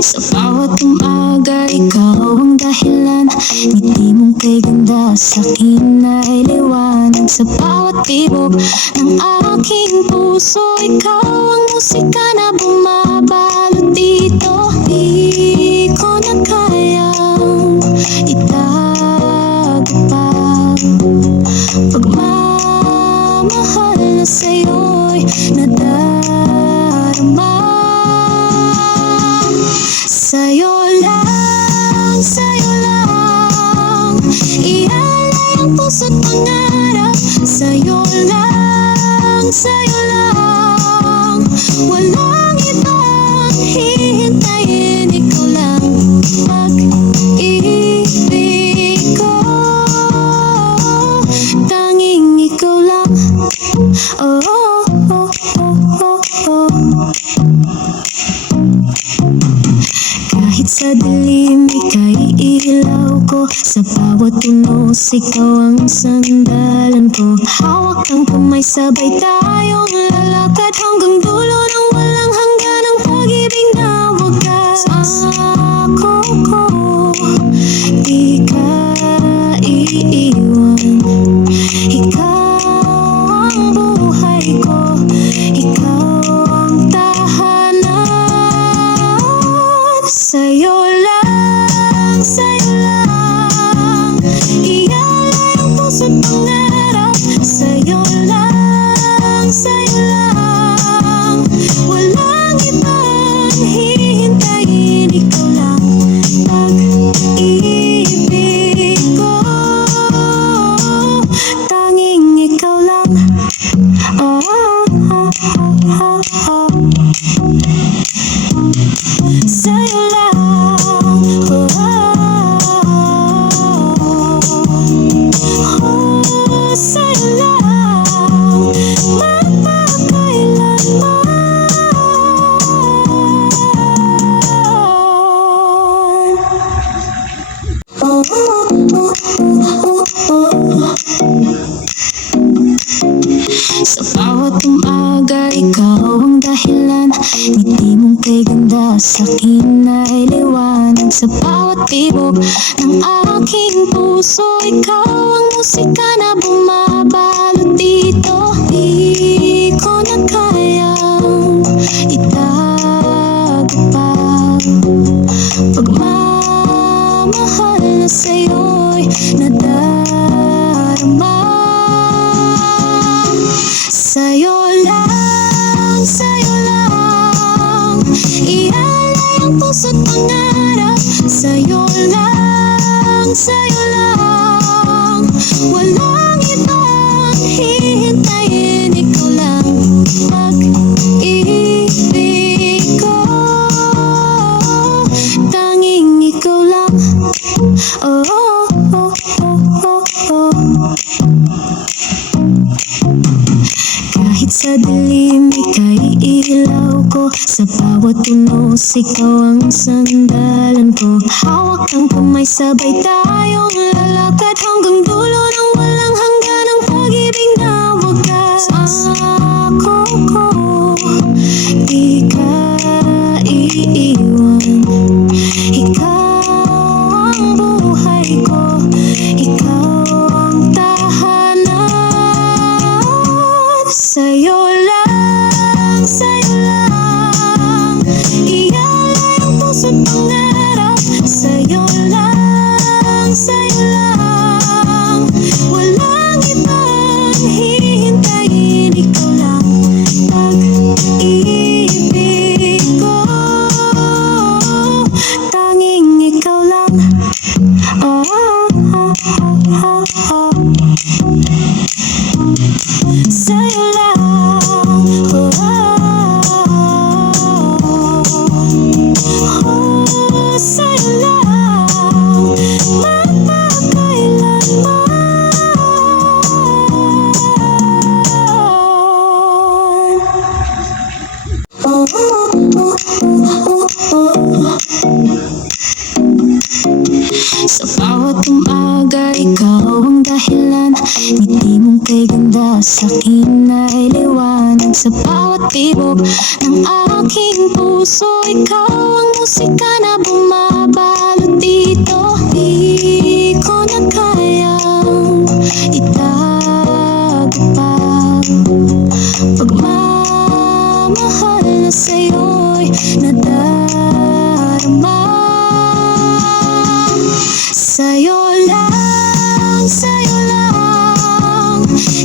Sa bawat umaga, ikaw ang dahilan. Ngiti mong kay ganda sa'kin ay liwanag. Sa bawat tibok ng aking puso, ikaw ang musika na bumabalot dito. Di ko na kayang itago pa pagmamahal na sa'yo'y nadarama. Sa'yo lang, ialay ang puso't pangarap. Sa'yo lang, walang ibang hihintayin. Ikaw lang pag-ibig ko, tanging ikaw lang. Oh, oh, oh, oh, oh, oh. Kahit sa dilim, ika'y ilaw ko. Sa bawat unos, ikaw ang sandalan ko. Hawak ang kamay, sabay tayong lalakad hanggang dulo ng walang hanggan ang pag-ibig na wagas. Ako ko, di ka iiwan. Ikaw ang buhay ko, ikaw ang tahanan. Sa'yo lang, ialay ang puso't pangarap. Sa'yo lang, walang ibang hihintayin. Ikaw lang pag-ibig ko, tanging ikaw lang. Oh, oh, oh, oh, oh. Sa'yo lang, oh, oh, sa'yo lang, mapakailanman. Oh, oh, oh, oh, oh. Sa bawat umaga, ikaw ang dahilan. Ngiti mong kay ganda sa'kin ay liwanag. Sa bawat tibok ng aking puso, ikaw ang musika na bumabalot dito. Di ko na kayang itago pa pagmamahal na sa'yo'y nadarama. Sa'yo lang, ialay ang puso't pangarap. Sa'yo lang, walang ibang hihintayin. Ikaw lang pag-ibig ko, tanging ikaw lang. Oh, oh, oh, oh, oh. Kahit sa dilim, ika'y ilaw ko. Sa bawat unos, ikaw ang sandalan ko. Hawak ang kamay, sabay tayong lalakad hanggang dulo ng walang hanggan ang pag-ibig na wagas. Ako ko, di ka iiwan. Ikaw ang buhay ko, ikaw ang tahanan. Sa'yo lang, ialay ang puso't pangarap. Sa'yo lang, walang ibang hihintayin. Ikaw Sa bawat tibok ng aking puso, ikaw ang musika na bumabalot dito. Di ko na kayang itago pa pagmamahal na sa'yo'y nadarama. Sa'yo lang,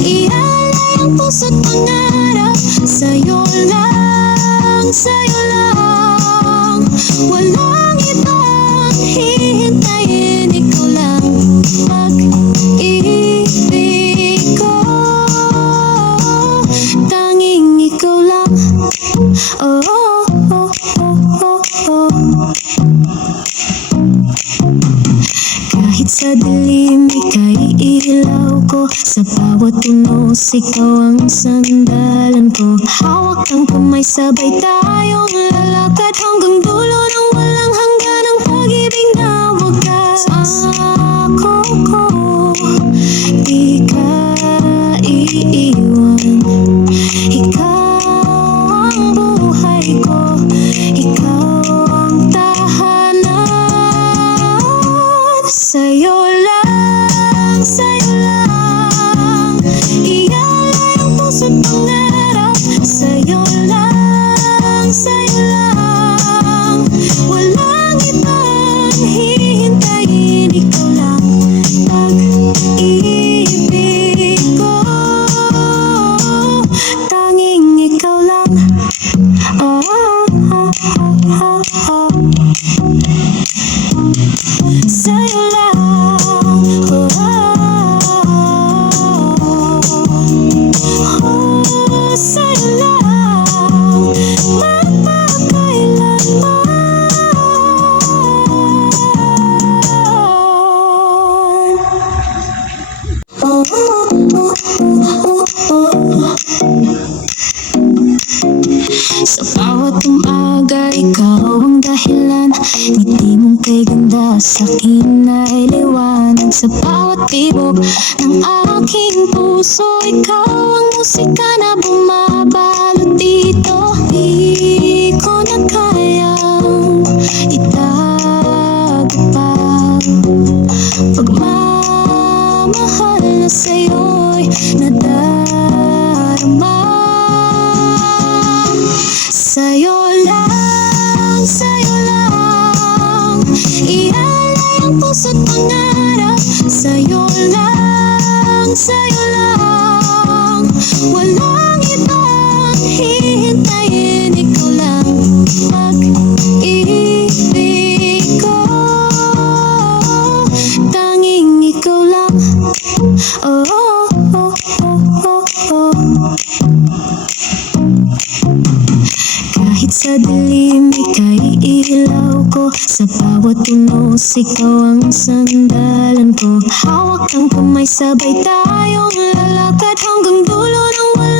ialay ang puso't pangarap. Sa'yo lang, walang ibang hihintayin. Ikaw lang pag-ibig ko, tanging ikaw lang. Oh, oh, oh, oh, oh. Kahit sa dilim, ika'y ilaw ko. Sa bawat tunos, ikaw ang sandalan ko. Hawak ang kamay, sabay tayong lalakad hanggang dulo ng walang hangganang pag-ibig na wagas. Ako ko, di ka iiwan. Ikaw ang buhay ko, ikaw ang tahanan. Sa'yo lang, ialay ang puso't pangarap. Sa'yo lang, walang ibang hihintayin. Ikaw lang pag-ibig ko, tanging ikaw lang. Oh, oh, oh, oh, oh. Sa'yo lang, oh, oh, oh. Sa'yo lang, magpakailanman. Oh, oh, oh, oh, oh. Sa bawat umaga, ikaw ang dahilan. Ngiti mong kay ganda sa'kin ay liwanag. Sa bawat tibok ng aking puso, ikaw ang musika na bumabalot dito. Di ko na kayang itago pa pagmamahal na sa'yo'y nadarama. Sa'yo lang, ialay ang puso't pangarap. Sa'yo lang, walang ibang hihintayin. Ikaw lang pag-ibig ko, tanging ikaw lang. Oh, oh, oh, oh, oh, oh. Kahit sa dilim, ika'y ilaw ko. Sa bawat tunos, ikaw ang sandalan ko. Hawak ang kamay, sabay tayong lalakad hanggang dulo ng walang